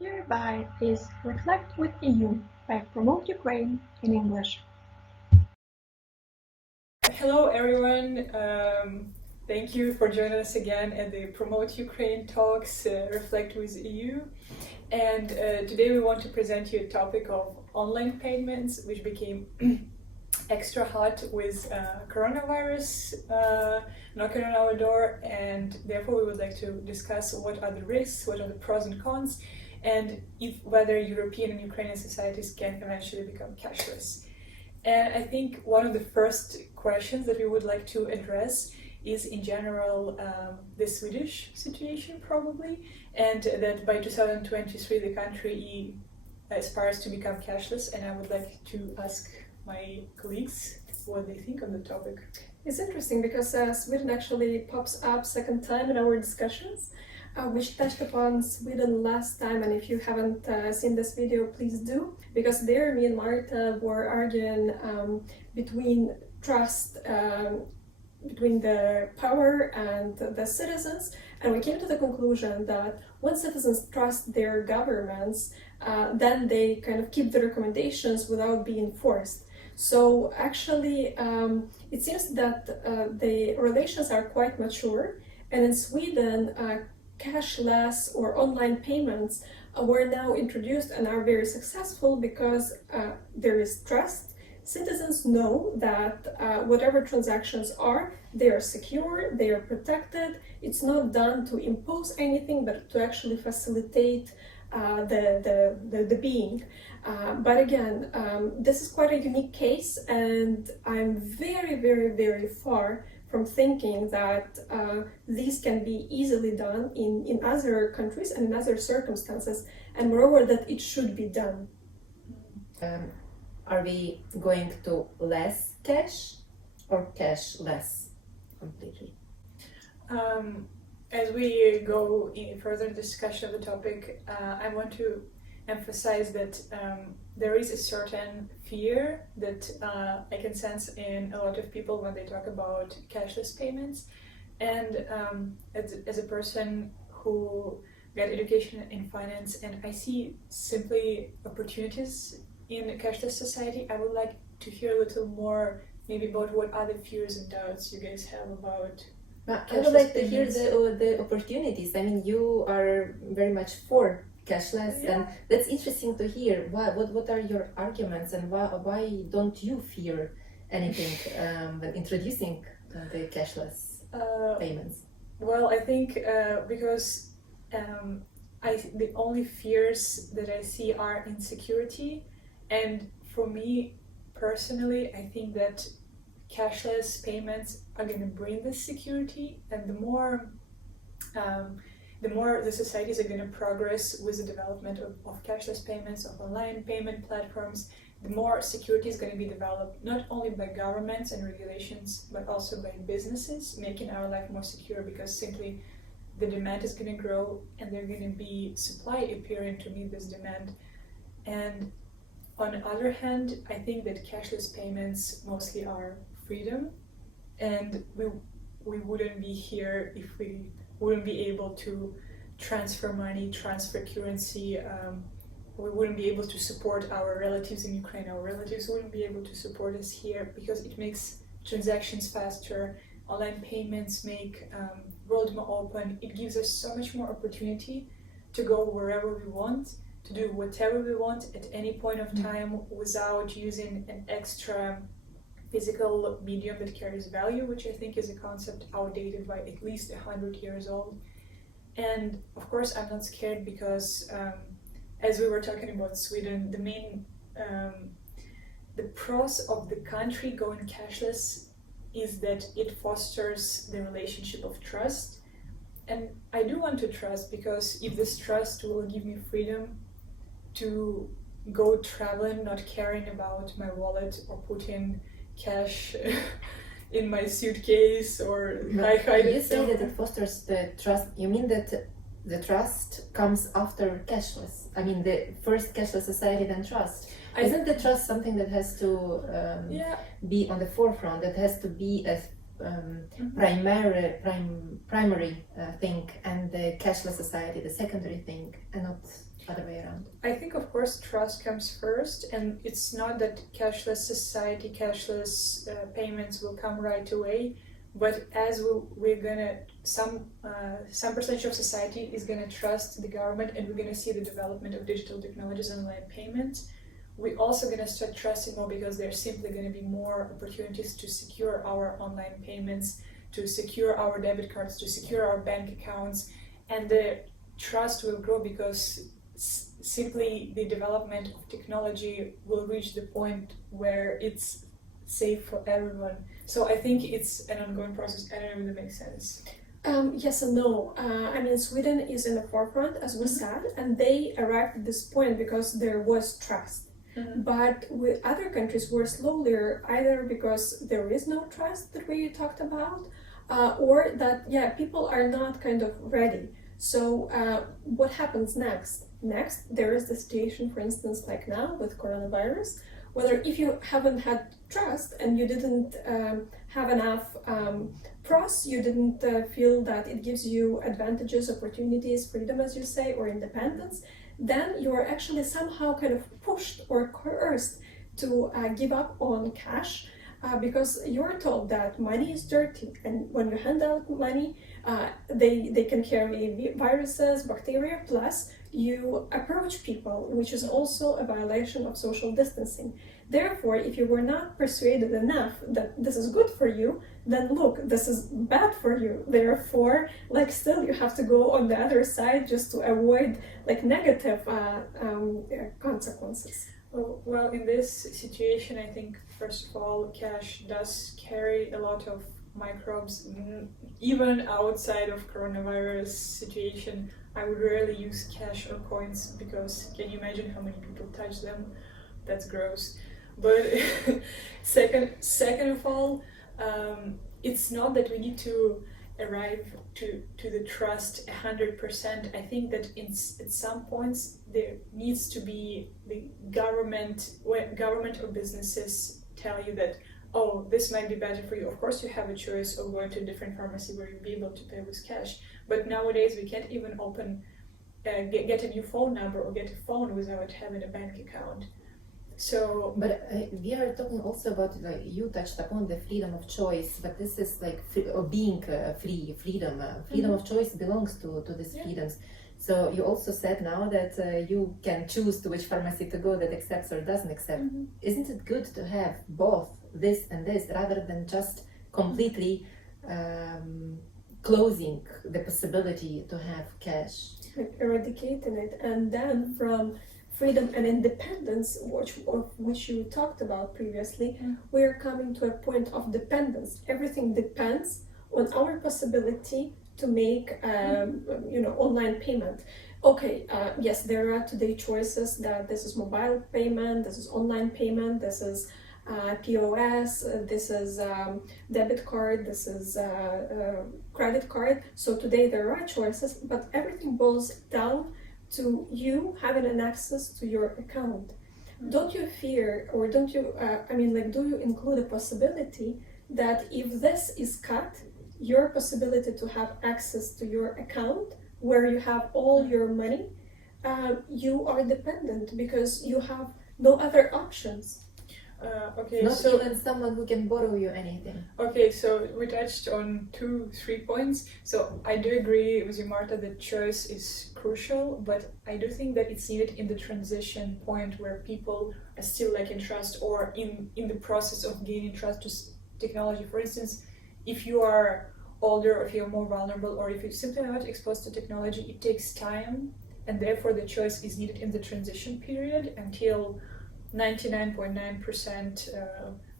Hereby is Reflect with EU by Promote Ukraine in English. Hello everyone, thank you for joining us again at the Promote Ukraine Talks Reflect with EU. And today we want to present you a topic of online payments, which became extra hot with coronavirus knocking on our door, and therefore we would like to discuss what are the risks, what are the pros and cons, and whether European and Ukrainian societies can eventually become cashless. And I think one of the first questions that we would like to address is in general the Swedish situation probably, and that by 2023 the country aspires to become cashless, and I would like to ask my colleagues what they think on the topic. It's interesting because Sweden actually pops up second time in our discussions, which touched upon Sweden last time, and if you haven't seen this video, please do, because there me and Marta were arguing between trust between the power and the citizens, and we came to the conclusion that when citizens trust their governments, then they kind of keep the recommendations without being forced. So actually, it seems that the relations are quite mature, and in Sweden, cashless or online payments were now introduced and are very successful because there is trust. Citizens know that whatever transactions are, they are secure, they are protected. It's not done to impose anything, but to actually facilitate the being. But again, this is quite a unique case, and I'm very, very, very far from thinking that these can be easily done in other countries and in other circumstances, and moreover that it should be done. Are we going to less cash or cash less completely? As we go in further discussion of the topic, I want to emphasize that there is a certain fear that I can sense in a lot of people when they talk about cashless payments. And as a person who got education in finance, and I see simply opportunities in a cashless society, I would like to hear a little more maybe about what other fears and doubts you guys have about. I would like to hear the opportunities. I mean, you are very much for cashless, Yeah. and that's interesting to hear. What are your arguments, and why don't you fear anything when introducing the cashless payments? Well, I think because the only fears that I see are insecurity, and for me personally, I think that cashless payments are going to bring this security, and the more the societies are going to progress with the development of cashless payments, of online payment platforms, the more security is going to be developed, not only by governments and regulations, but also by businesses, making our life more secure, because simply the demand is going to grow and there's going to be supply appearing to meet this demand. And on the other hand, I think that cashless payments mostly are freedom, and we wouldn't be here if we wouldn't be able to transfer money, transfer currency. We wouldn't be able to support our relatives in Ukraine. Our relatives wouldn't be able to support us here because it makes transactions faster. Online payments make world more open. It gives us so much more opportunity to go wherever we want, to do whatever we want at any point of time without using an extra physical medium that carries value, which I think is a concept outdated by at least 100 years old. And of course, I'm not scared because as we were talking about Sweden, the main the pros of the country going cashless is that it fosters the relationship of trust. And I do want to trust, because if this trust will give me freedom to go traveling, not caring about my wallet or putting cash in my suitcase or hide You it. say that it fosters the trust. You mean that the trust comes after cashless? I mean, the first cashless society, then trust. Isn't the trust something that has to be on the forefront, that has to be a primary thing, and the cashless society the secondary thing, and not other way around? I think, of course, trust comes first, and it's not that cashless society, cashless payments will come right away, but as we're gonna, some percentage of society is gonna trust the government, and we're gonna see the development of digital technologies and online payments. We're also gonna start trusting more because there's simply gonna be more opportunities to secure our online payments, to secure our debit cards, to secure our bank accounts, and the trust will grow because simply the development of technology will reach the point where it's safe for everyone. So I think it's an ongoing process. I don't know if that makes sense. Yes and no. I mean, Sweden is in the forefront, as we said, and they arrived at this point because there was trust. But with other countries, we're slower, either because there is no trust that we talked about, or that, people are not kind of ready. So what happens next? Next, there is the situation, for instance, like now with coronavirus, whether if you haven't had trust and you didn't have enough pros, you didn't feel that it gives you advantages, opportunities, freedom, as you say, or independence, then you are actually somehow kind of pushed or coerced to give up on cash because you're told that money is dirty, and when you hand out money, they can carry viruses, bacteria, plus you approach people, which is also a violation of social distancing. Therefore, if you were not persuaded enough that this is good for you, then look, this is bad for you. Therefore, still you have to go on the other side just to avoid negative consequences. Well, in this situation, I think, first of all, cash does carry a lot of microbes. Even outside of coronavirus situation, I would rarely use cash or coins because can you imagine how many people touch them? That's gross. But second of all, it's not that we need to arrive to the trust 100%. I think that at some points there needs to be the government or businesses tell you that, oh, this might be better for you. Of course you have a choice of going to a different pharmacy where you'll be able to pay with cash, but nowadays we can't even get a new phone number or get a phone without having a bank account. So, but we are talking also about, you touched upon the freedom of choice, but this is being free, freedom. Freedom of choice belongs to these freedoms. So you also said now that you can choose to which pharmacy to go that accepts or doesn't accept. Isn't it good to have both this and this rather than just completely closing the possibility to have cash? Eradicating it, and then from freedom and independence, which you talked about previously, we're coming to a point of dependence. Everything depends on our possibility to make online payment. Okay, yes, there are today choices that this is mobile payment, this is online payment, this is POS, this is debit card, this is credit card. So today there are choices, but everything boils down to you having an access to your account. Don't you fear, or don't you, do you include a possibility that if this is cut, your possibility to have access to your account where you have all your money, you are dependent because you have no other options. Not even someone who can borrow you anything. Okay, so we touched on 2-3 points. So I do agree with you, Marta, that choice is crucial, but I do think that it's needed in the transition point where people are still lacking trust or in the process of gaining trust to technology. For instance, if you are older, or if you're more vulnerable, or if you're simply not exposed to technology, it takes time, and therefore the choice is needed in the transition period until 99.9%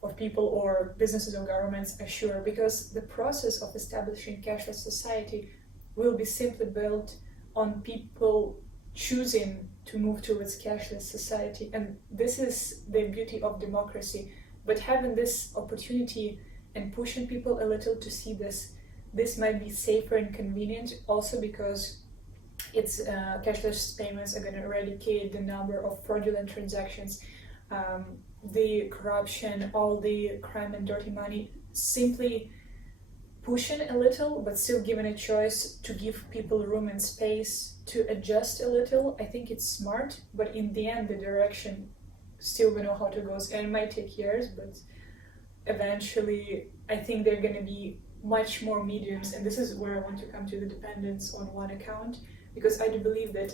of people or businesses or governments are sure, because the process of establishing cashless society will be simply built on people choosing to move towards cashless society, and this is the beauty of democracy. But having this opportunity and pushing people a little to see this might be safer and convenient, also because it's cashless payments are going to eradicate the number of fraudulent transactions, the corruption, all the crime and dirty money. Simply pushing a little, but still giving a choice to give people room and space to adjust a little. I think it's smart, but in the end, the direction still we know how to go. And it might take years, but eventually, I think there are going to be much more mediums. And this is where I want to come to the dependence on one account, because I do believe that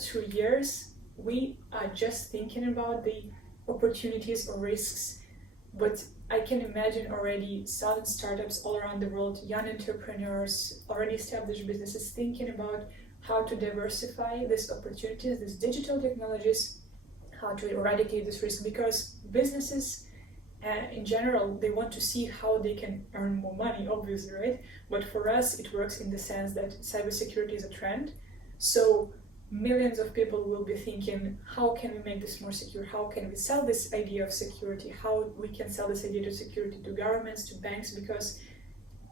through years, we are just thinking about the opportunities or risks, but I can imagine already some startups all around the world, young entrepreneurs, already established businesses thinking about how to diversify these opportunities, these digital technologies, how to eradicate this risk, because businesses in general, they want to see how they can earn more money, obviously, right? But for us, it works in the sense that cybersecurity is a trend. So millions of people will be thinking, how can we make this more secure? How can we sell this idea of security? How we can sell this idea of security to governments, to banks? Because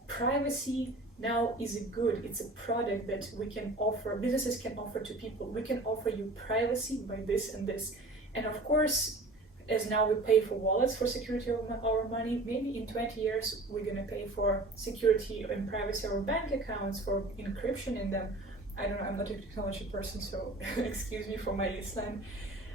privacy now is a good, it's a product that we can offer, businesses can offer to people. We can offer you privacy by this and this. And of course, as now we pay for wallets for security of our money, maybe in 20 years, we're gonna pay for security and privacy of our bank accounts, for encryption in them. I don't know, I'm not a technology person, so excuse me for my slang.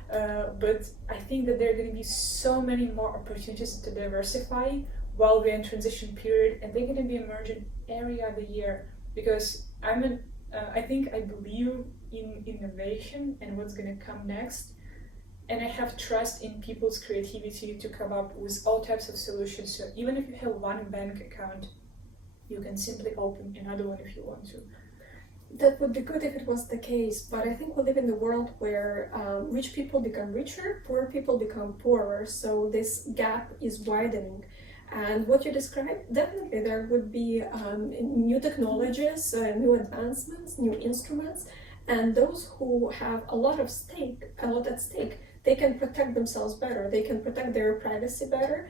But I think that there are going to be so many more opportunities to diversify while we're in transition period, and they're going to be emerging every other year, because I believe in innovation and what's going to come next, and I have trust in people's creativity to come up with all types of solutions. So even if you have one bank account, you can simply open another one if you want to. That would be good if it was the case, but I think we live in a world where rich people become richer, poor people become poorer, so this gap is widening. And what you described, definitely there would be new technologies, new advancements, new instruments, and those who have a lot at stake, they can protect themselves better, they can protect their privacy better.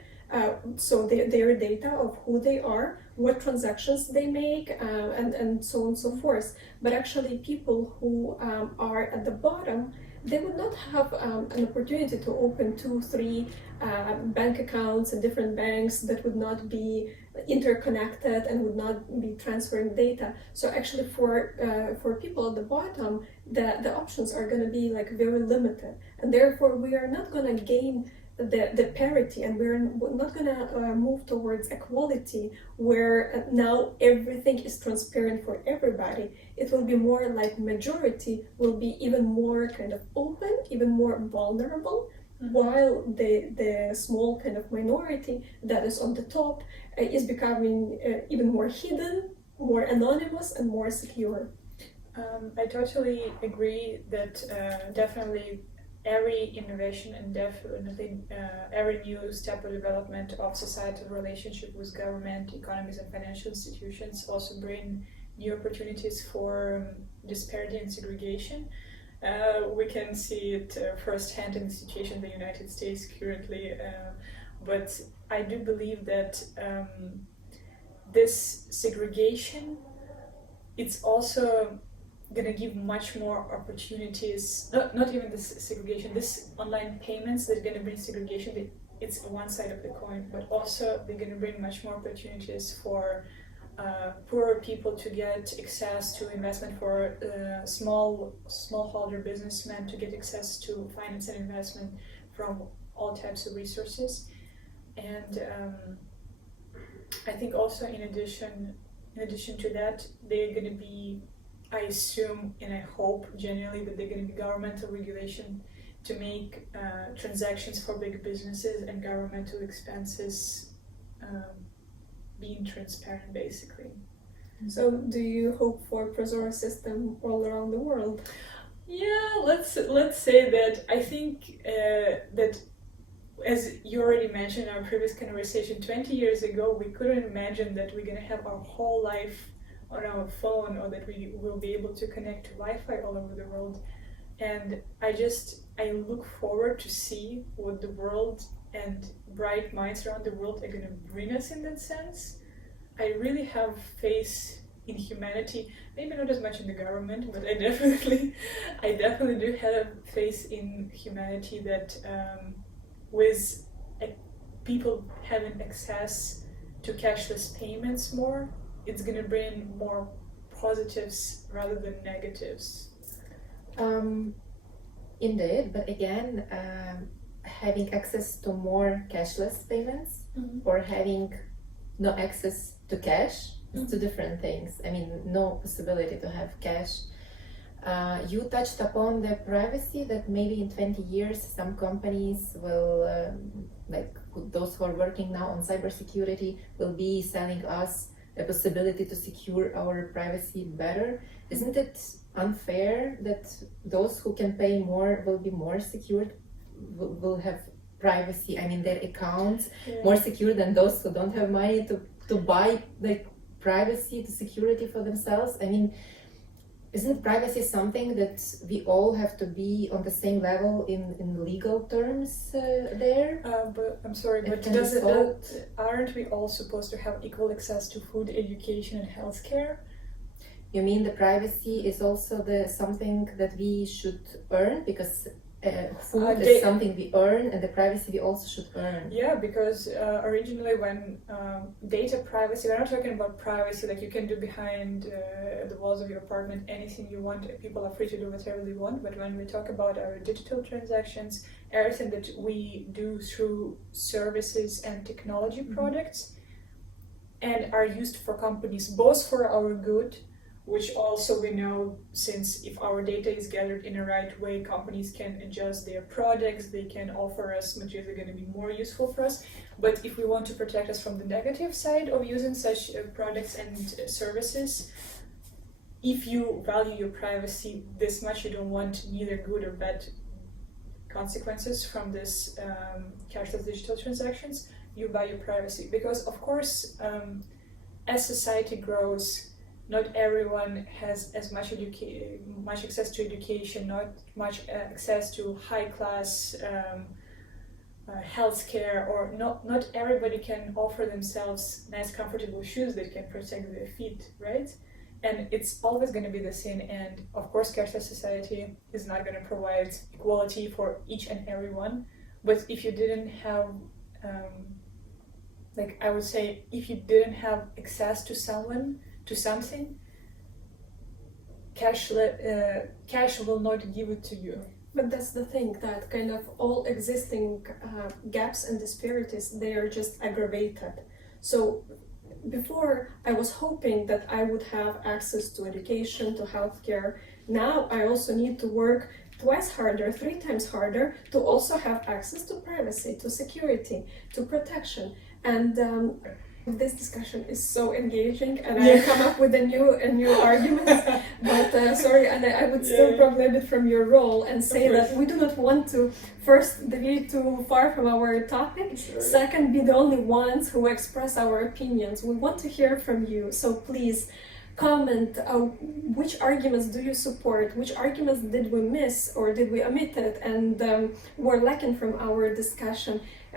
So their data of who they are, what transactions they make, and so on and so forth. But actually people who are at the bottom, they would not have an opportunity to open 2-3 bank accounts in different banks that would not be interconnected and would not be transferring data. So actually for people at the bottom, the options are going to be like very limited, and therefore we are not going to gain the parity, and we're not going to move towards equality where now everything is transparent for everybody. It will be more like majority will be even more kind of open, even more vulnerable, while the small kind of minority that is on the top is becoming even more hidden, more anonymous, and more secure. I totally agree that definitely every innovation and definitely every new step of development of societal relationship with government, economies, and financial institutions also bring new opportunities for disparity and segregation. We can see it firsthand in the situation in the United States currently, but I do believe that this segregation, it's also gonna give much more opportunities, not even this segregation, this online payments that are gonna bring segregation, it's one side of the coin, but also they're gonna bring much more opportunities for poorer people to get access to investment, for smallholder businessmen to get access to finance and investment from all types of resources. And I think also in addition to that, they're gonna be, I assume and I hope genuinely that they're going to be governmental regulation to make transactions for big businesses and governmental expenses being transparent, basically. So do you hope for Prozor system all around the world? Yeah, let's say that. I think that, as you already mentioned in our previous conversation, 20 years ago we couldn't imagine that we're going to have our whole life on our phone, or that we will be able to connect to Wi-Fi all over the world. And I look forward to see what the world and bright minds around the world are going to bring us in that sense. I really have faith in humanity, maybe not as much in the government, but I definitely do have faith in humanity that with people having access to cashless payments more, it's going to bring more positives rather than negatives. Indeed, but again, having access to more cashless payments or having no access to cash is two different things. I mean, no possibility to have cash. You touched upon the privacy that maybe in 20 years some companies will, like those who are working now on cybersecurity, will be selling us a possibility to secure our privacy better. Isn't it unfair that those who can pay more will be more secured, will have privacy, I mean their accounts more secure than those who don't have money to buy like privacy, to security for themselves? I mean, isn't privacy something that we all have to be on the same level in legal terms there? But I'm sorry, but aren't we all supposed to have equal access to food, education, and healthcare? You mean the privacy is also something that we should earn, because food is something we earn, and the privacy we also should earn. Yeah, because originally when data privacy, we're not talking about privacy like you can do behind the walls of your apartment anything you want, people are free to do whatever they want, but when we talk about our digital transactions, everything that we do through services and technology products and are used for companies both for our good, which also we know, since if our data is gathered in the right way, companies can adjust their products, they can offer us materials that are going to be more useful for us. But if we want to protect us from the negative side of using such products and services, if you value your privacy this much, you don't want neither good or bad consequences from this cashless digital transactions, you value privacy. Because of course, as society grows, not everyone has as much access to education, not much access to high-class healthcare, or not everybody can offer themselves nice, comfortable shoes that can protect their feet, right? And it's always going to be the same. And of course, cashless society is not going to provide equality for each and everyone. But if you didn't have, I would say, if you didn't have access to something, cash will not give it to you. But that's the thing, that kind of all existing gaps and disparities, they are just aggravated. So before, I was hoping that I would have access to education, to healthcare. Now I also need to work twice harder, 3 times harder, to also have access to privacy, to security, to protection. And this discussion is so engaging, and I come up with a new argument. But sorry, and I would still probably a bit from your role and say that we do not want to first deviate too far from our topic. Second, be the only ones who express our opinions. We want to hear from you, so please comment which arguments do you support, which arguments did we miss or did we omit it and were lacking from our discussion.